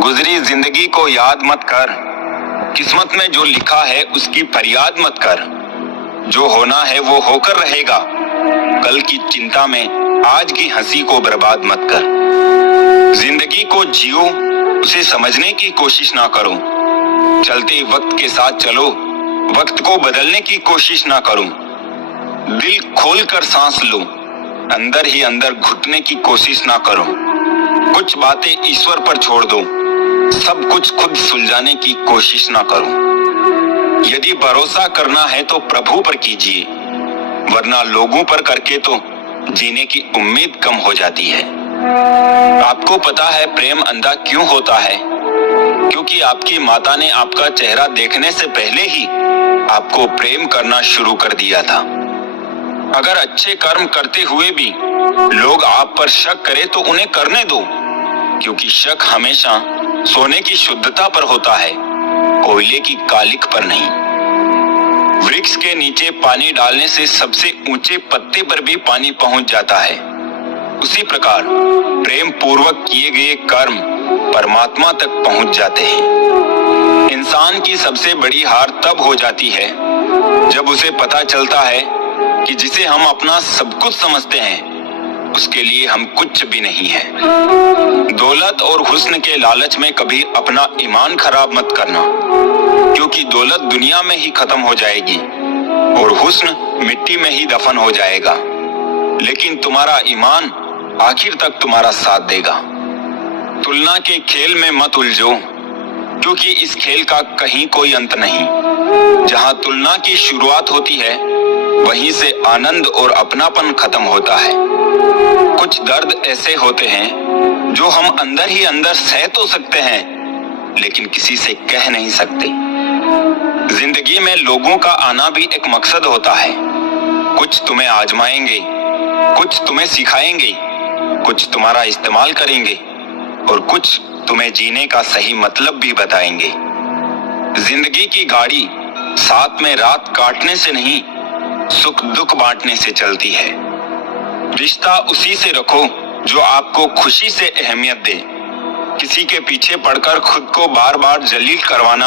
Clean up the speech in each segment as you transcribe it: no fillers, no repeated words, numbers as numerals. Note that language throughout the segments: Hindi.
गुजरी जिंदगी को याद मत कर, किस्मत में जो लिखा है उसकी फरियाद मत कर। जो होना है वो होकर रहेगा, कल की चिंता में आज की हंसी को बर्बाद मत कर। जिंदगी को जियो, उसे समझने की कोशिश ना करो। चलते वक्त के साथ चलो, वक्त को बदलने की कोशिश ना करो। दिल खोल कर सांस लो, अंदर ही अंदर घुटने की कोशिश ना करो। कुछ बातें ईश्वर पर छोड़ दो, सब कुछ खुद सुलझाने की कोशिश ना करो। यदि भरोसा करना है तो प्रभु पर कीजिए, वरना लोगों पर करके तो जीने की उम्मीद कम हो जाती है। आपको पता है प्रेम अंधा क्यों होता है? क्योंकि आपकी माता ने आपका चेहरा देखने से पहले ही आपको प्रेम करना शुरू कर दिया था। अगर अच्छे कर्म करते हुए भी लोग आप पर शक करें तो उन्हें करने दो, क्योंकि शक हमेशा सोने की शुद्धता पर होता है, कोयले की कालिक पर नहीं। वृक्ष के नीचे पानी डालने से सबसे ऊंचे पत्ते पर भी पानी पहुंच जाता है। उसी प्रकार प्रेम पूर्वक किए गए कर्म परमात्मा तक पहुंच जाते हैं। इंसान की सबसे बड़ी हार तब हो जाती है जब उसे पता चलता है कि जिसे हम अपना सब कुछ समझते हैं उसके लिए हम कुछ भी नहीं है। दौलत और हुस्न के लालच में कभी अपना ईमान खराब मत करना, क्योंकि दौलत दुनिया में ही खत्म हो जाएगी और हुस्न मिट्टी में ही दफन हो जाएगा, लेकिन तुम्हारा ईमान आखिर तक तुम्हारा साथ देगा। तुलना के खेल में मत उलझो, क्योंकि इस खेल का कहीं कोई अंत नहीं। जहां तुलना की शुरुआत होती है वहीं से आनंद और अपनापन खत्म होता है। कुछ दर्द ऐसे होते हैं जो हम अंदर ही अंदर सह तो सकते हैं, लेकिन किसी से कह नहीं सकते। जिंदगी में लोगों का आना भी एक मकसद होता है। कुछ तुम्हें आजमाएंगे, कुछ तुम्हें सिखाएंगे, कुछ तुम्हारा इस्तेमाल करेंगे और कुछ तुम्हें जीने का सही मतलब भी बताएंगे। जिंदगी की गाड़ी साथ में रात काटने से नहीं, सुख दुख बांटने से चलती है। रिश्ता उसी से रखो जो आपको खुशी से अहमियत दे। किसी के पीछे पड़कर खुद को बार बार जलील करवाना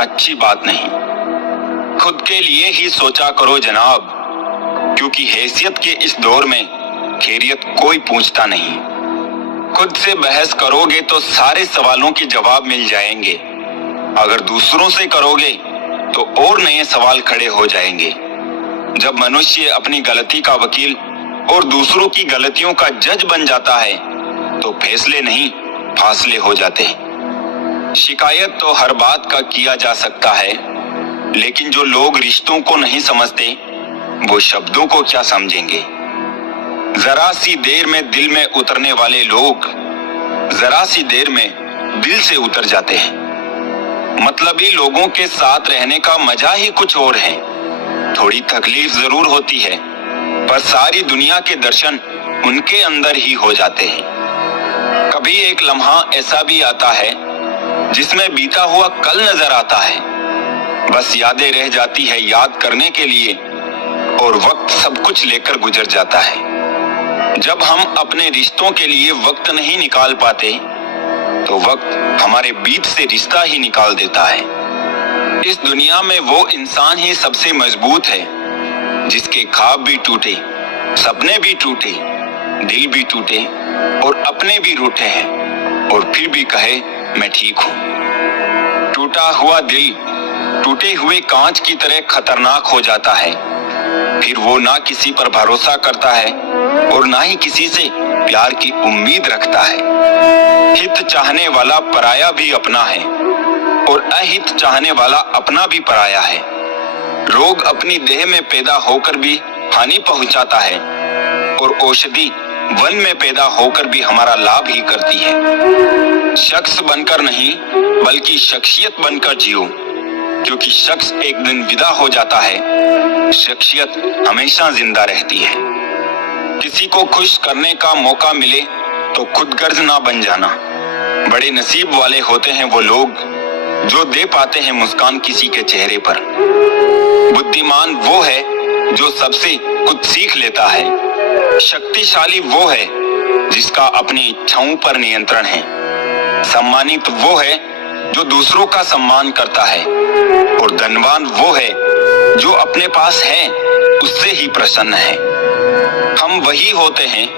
अच्छी बात नहीं। खुद के लिए ही सोचा करो जनाब, क्योंकि हैसियत के इस दौर में खैरियत कोई पूछता नहीं। खुद से बहस करोगे तो सारे सवालों के जवाब मिल जाएंगे। अगर दूसरों से करोगे तो और नए सवाल खड़े हो जाएंगे। जब मनुष्य अपनी गलती का वकील और दूसरों की गलतियों का जज बन जाता है तो फैसले नहीं फासले हो जाते हैं। शिकायत तो हर बात का किया जा सकता है, लेकिन जो लोग रिश्तों को नहीं समझते वो शब्दों को क्या समझेंगे। जरा सी देर में दिल में उतरने वाले लोग जरा सी देर में दिल से उतर जाते हैं। मतलबी लोगों के साथ रहने का मजा ही कुछ और है। थोड़ी तकलीफ जरूर होती है, पर सारी दुनिया के दर्शन उनके अंदर ही हो जाते हैं। कभी एक लम्हा ऐसा भी आता है जिसमें बीता हुआ कल नजर आता है, बस यादें रह जाती है याद करने के लिए और वक्त सब कुछ लेकर गुजर जाता है। जब हम अपने रिश्तों के लिए वक्त नहीं निकाल पाते तो वक्त हमारे बीच से रिश्ता ही निकाल देता है। इस दुनिया में वो इंसान ही सबसे मजबूत है जिसके ख्वाब भी टूटे, सपने भी टूटे, दिल भी टूटे और अपने भी रूठे हैं और फिर भी कहे मैं ठीक हूँ। टूटा हुआ दिल टूटे हुए कांच की तरह खतरनाक हो जाता है। फिर वो ना किसी पर भरोसा करता है और ना ही किसी से प्यार की उम्मीद रखता है। हित चाहने वाला पराया भी अपना है और अहित चाहने वाला अपना भी पराया है। रोग अपनी देह में पैदा होकर भी हानि पहुंचाता है और औषधि वन में पैदा होकर भी हमारा लाभ ही करती है। शख्स बनकर नहीं बल्कि शख्सियत बनकर जियो, क्योंकि शख्स एक दिन विदा हो जाता है, शख्सियत हमेशा जिंदा रहती है। किसी को खुश करने का मौका मिले तो खुदगर्ज ना बन जाना। बड़े नसीब वाले होते हैं वो लोग जो दे पाते हैं मुस्कान किसी के चेहरे पर। बुद्धिमान वो है जो सबसे कुछ सीख लेता है। शक्तिशाली वो है जिसका अपनी इच्छाओं पर नियंत्रण है। सम्मानित वो है जो दूसरों का सम्मान करता है, और धनवान वो है जो अपने पास है उससे ही प्रसन्न है। हम वही होते हैं,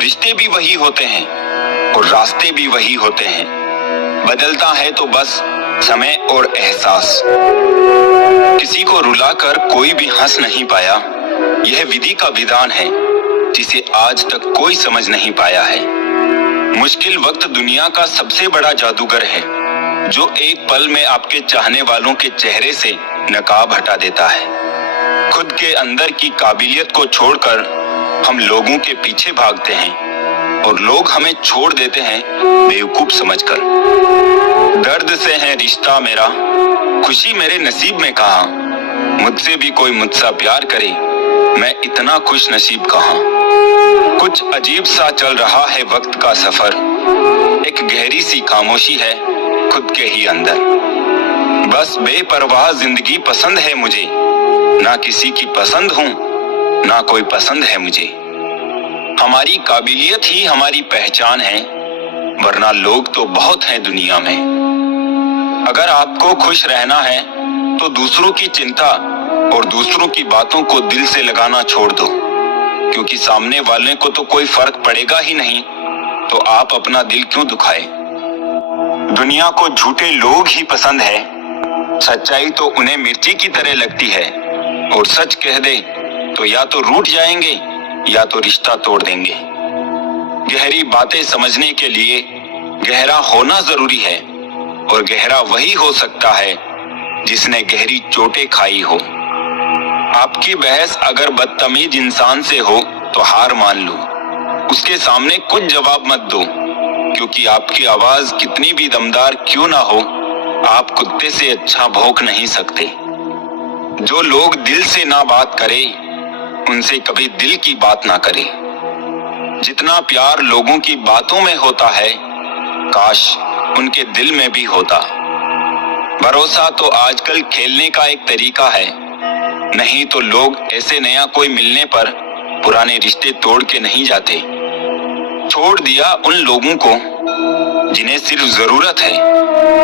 रिश्ते भी वही होते हैं और रास्ते भी वही होते हैं। बदलता है तो बस समय और एहसास। किसी को रुलाकर कोई भी हंस नहीं पाया, यह विधि का विधान है जिसे आज तक कोई समझ नहीं पाया है। मुश्किल वक्त दुनिया का सबसे बड़ा जादूगर है, जो एक पल में आपके चाहने वालों के चेहरे से नकाब हटा देता है। खुद के अंदर की काबिलियत को छोड़कर हम लोगों के पीछे भागते हैं और लोग हमें छोड़ देते हैं बेवकूफ समझकर। दर्द से है रिश्ता मेरा, खुशी मेरे नसीब में कहाँ। मुझसे भी कोई मुझसा प्यार करे, मैं इतना खुश नसीब कहाँ। कुछ अजीब सा चल रहा है वक्त का सफर, एक गहरी सी खामोशी है खुद के ही अंदर। बस बेपरवाह जिंदगी पसंद है मुझे, ना किसी की पसंद हूँ ना कोई पसंद है मुझे। हमारी काबिलियत ही हमारी पहचान है, वरना लोग तो बहुत हैं दुनिया में। अगर आपको खुश रहना है तो दूसरों की चिंता और दूसरों की बातों को दिल से लगाना छोड़ दो, क्योंकि सामने वाले को तो कोई फर्क पड़ेगा ही नहीं, तो आप अपना दिल क्यों दुखाए। दुनिया को झूठे लोग ही पसंद है, सच्चाई तो उन्हें मिर्ची की तरह लगती है, और सच कह दे तो या तो रूठ जाएंगे या तो रिश्ता तोड़ देंगे। गहरी बातें समझने के लिए गहरा होना जरूरी है, और गहरा वही हो सकता है जिसने गहरी चोटें खाई हो। आपकी बहस अगर बदतमीज इंसान से हो तो हार मान लो, उसके सामने कुछ जवाब मत दो, क्योंकि आपकी आवाज कितनी भी दमदार क्यों ना हो, आप कुत्ते से अच्छा भौंक नहीं सकते। जो लोग दिल से ना बात करे, उनसे कभी दिल की बात ना करे। जितना प्यार लोगों की बातों में होता है, काश उनके दिल में भी होता। भरोसा तो आजकल खेलने का एक तरीका है, नहीं तो लोग ऐसे नया कोई मिलने पर पुराने रिश्ते तोड़ के नहीं जाते। छोड़ दिया उन लोगों को जिन्हें सिर्फ जरूरत है,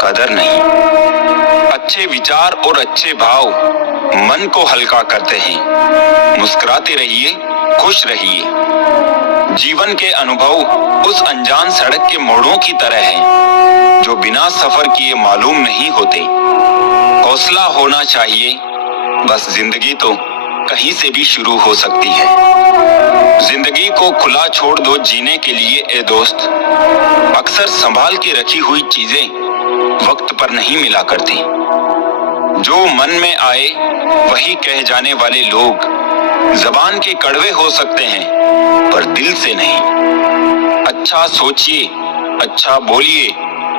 कदर नहीं। अच्छे विचार और अच्छे भाव मन को हल्का करते हैं। मुस्कुराते रहिए, खुश रहिए। जीवन के अनुभव उस अनजान सड़क के मोड़ों की तरह हैं, जो बिना सफर किए मालूम नहीं होते। हौसला होना चाहिए, बस जिंदगी तो कहीं से भी शुरू हो सकती है। जिंदगी को खुला छोड़ दो जीने के लिए ए दोस्त। अक्सर संभाल के रखी हुई चीजें वक्त पर नहीं मिला करती। जो मन में आए वही कह जाने वाले लोग जबान के कड़वे हो सकते हैं, पर दिल से नहीं। अच्छा सोचिए, अच्छा बोलिए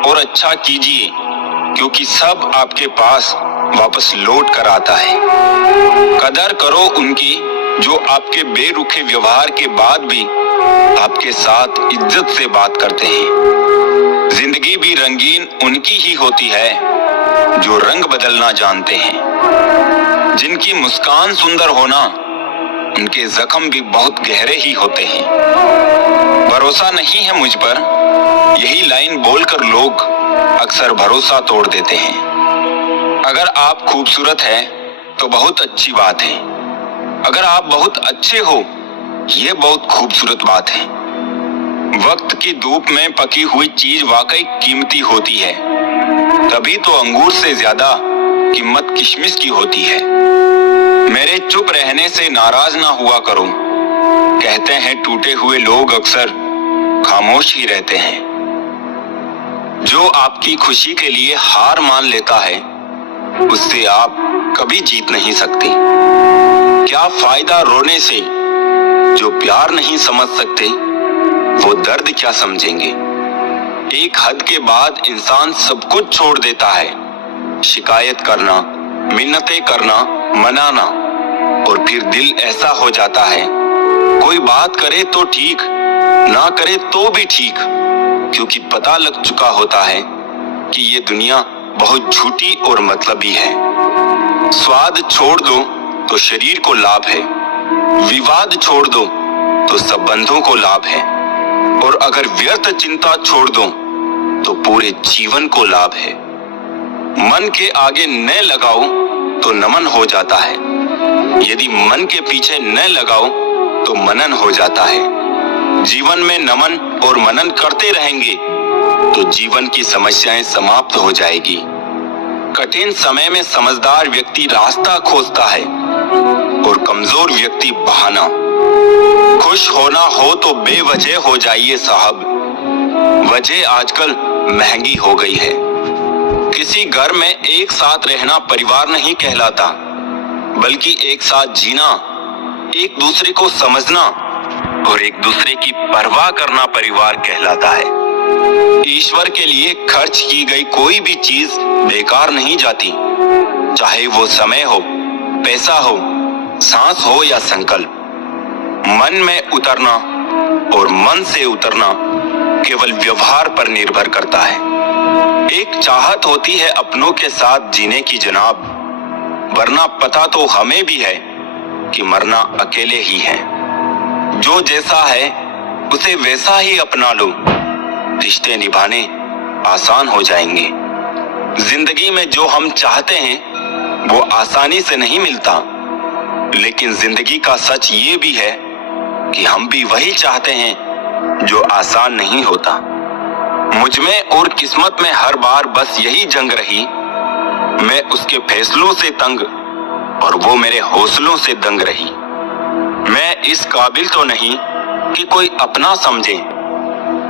और अच्छा कीजिए, क्योंकि सब आपके पास वापस लौट कर आता है। कदर करो उनकी जो आपके बेरुखे व्यवहार के बाद भी आपके साथ इज्जत से बात करते हैं। जिंदगी भी रंगीन उनकी ही होती है जो रंग बदलना जानते हैं। जिनकी मुस्कान सुंदर होना, उनके जख्म भी बहुत गहरे ही होते हैं। भरोसा नहीं है मुझ पर, यही लाइन बोलकर लोग अक्सर भरोसा तोड़ देते हैं। अगर आप खूबसूरत हैं तो बहुत अच्छी बात है, अगर आप बहुत अच्छे हो ये बहुत खूबसूरत बात है। वक्त की धूप में पकी हुई चीज वाकई कीमती होती है, तभी तो अंगूर से ज्यादा कीमत किशमिश की होती है। मेरे चुप रहने से नाराज ना हुआ करो, कहते हैं टूटे हुए लोग अक्सर खामोश ही रहते हैं। जो आपकी खुशी के लिए हार मान लेता है, उससे आप कभी जीत नहीं सकते। क्या फायदा रोने से, जो प्यार नहीं समझ सकते वो दर्द क्या समझेंगे। एक हद के बाद इंसान सब कुछ छोड़ देता है, शिकायत करना, मिन्नतें करना, मनाना, और फिर दिल ऐसा हो जाता है कोई बात करे तो ठीक, ना करे तो भी ठीक, क्योंकि पता लग चुका होता है कि ये दुनिया बहुत झूठी और मतलबी है। स्वाद छोड़ दो तो शरीर को लाभ है, विवाद छोड़ दो तो संबंधों को लाभ है, और अगर व्यर्थ चिंता छोड़ दो तो पूरे जीवन को लाभ है। मन के आगे न लगाओ तो नमन हो जाता है, यदि मन के पीछे न लगाओ तो मनन हो जाता है। जीवन में नमन और मनन करते रहेंगे तो जीवन की समस्याएं समाप्त हो जाएगी। कठिन समय में समझदार व्यक्ति रास्ता खोजता है और कमजोर व्यक्ति बहाना। खुश होना हो तो बेवजह हो जाइए साहब, वजह आजकल महंगी हो गई है। किसी घर में एक साथ रहना परिवार नहीं कहलाता, बल्कि एक साथ जीना, एक दूसरे को समझना और एक दूसरे की परवाह करना परिवार कहलाता है। ईश्वर के लिए खर्च की गई कोई भी चीज बेकार नहीं जाती, चाहे वो समय हो, पैसा हो, सांस हो या संकल्प। मन में उतरना और मन से उतरना केवल व्यवहार पर निर्भर करता है। एक चाहत होती है अपनों के साथ जीने की जनाब, वरना पता तो हमें भी है कि मरना अकेले ही है। जो जैसा है उसे वैसा ही अपना लो, रिश्ते निभाने आसान हो जाएंगे। जिंदगी में जो हम चाहते हैं वो आसानी से नहीं मिलता, लेकिन जिंदगी का सच ये भी है कि हम भी वही चाहते हैं जो आसान नहीं होता। मुझ में और किस्मत में हर बार बस यही जंग रही, मैं उसके फैसलों से तंग और वो मेरे हौसलों से दंग रही। मैं इस काबिल तो नहीं कि कोई अपना समझे,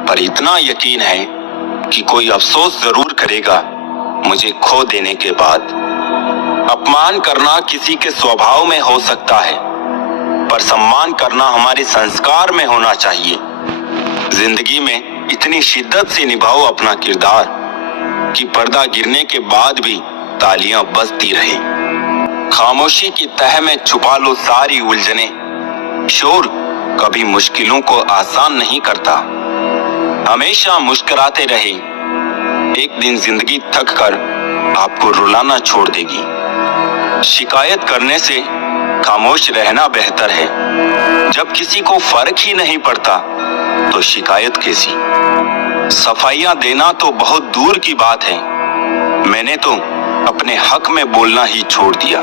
पर इतना यकीन है कि कोई अफसोस जरूर करेगा मुझे खो देने के बाद। अपमान करना किसी के स्वभाव में हो सकता है, पर सम्मान करना हमारे संस्कार में होना चाहिए। जिंदगी में इतनी शिद्दत से निभाओ अपना किरदार कि पर्दा गिरने के बाद भी तालियां बजती रहे। खामोशी की तह में छुपा लो सारी उलझने, शोर कभी मुश्किलों को आसान नहीं करता। हमेशा मुस्कुराते रहे, एक दिन जिंदगी थक कर आपको रुलाना छोड़ देगी। शिकायत करने से खामोश रहना बेहतर है। जब किसी को फर्क ही नहीं पड़ता तो शिकायत कैसी। सफाइयां देना तो बहुत दूर की बात है, मैंने तो अपने हक में बोलना ही छोड़ दिया।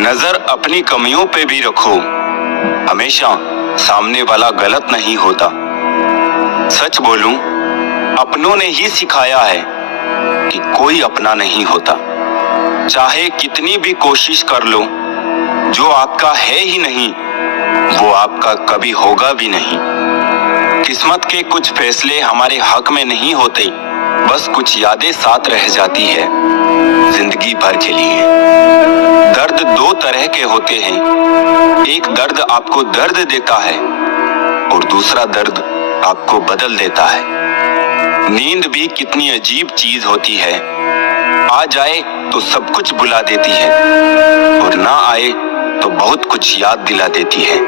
नजर अपनी कमियों पे भी रखो, हमेशा सामने वाला गलत नहीं होता। सच बोलूं, अपनों ने ही सिखाया है कि कोई अपना नहीं होता। चाहे कितनी भी कोशिश कर लो, जो आपका है ही नहीं वो आपका कभी होगा भी नहीं। किस्मत के कुछ फैसले हमारे हक में नहीं होते, बस कुछ यादें साथ रह जाती है जिंदगी भर के लिए। दर्द दो तरह के होते हैं, एक दर्द आपको दर्द देता है और दूसरा दर्द आपको बदल देता है। नींद भी कितनी अजीब चीज होती है, आ जाए तो सब कुछ भुला देती है और ना आए तो बहुत कुछ याद दिला देती है।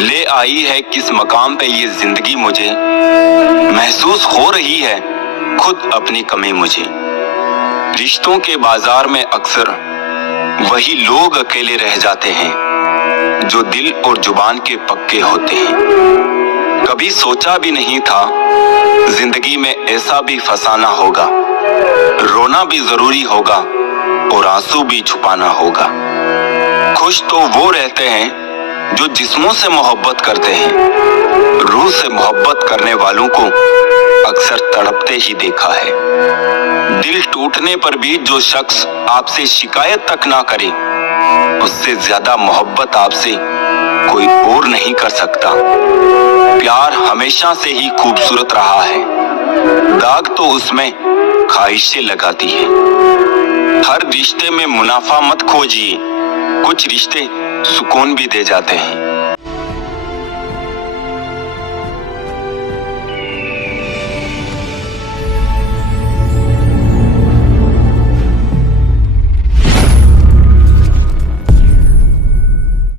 ले आई है किस मकाम पे ये जिंदगी मुझे, महसूस हो रही है खुद अपनी कमी मुझे। रिश्तों के बाजार में अक्सर वही लोग अकेले रह जाते हैं जो दिल और जुबान के पक्के होते हैं। कभी सोचा भी नहीं था जिंदगी में ऐसा भी फसाना होगा, रोना भी जरूरी होगा और आंसू भी छुपाना होगा। खुश तो वो रहते हैं जो जिस्मों से मोहब्बत करते हैं, रूह से मोहब्बत करने वालों को अक्सर तड़पते ही देखा है। दिल टूटने पर भी जो शख्स आपसे शिकायत तक ना करे, उससे ज्यादा मोहब्बत आपसे कोई और नहीं कर सकता। प्यार हमेशा से ही खूबसूरत रहा है, दाग तो उसमें ख्वाहिशें लगाती है। हर रिश्ते में मुनाफा मत खोजिए, कुछ रिश्ते सुकून भी दे जाते हैं।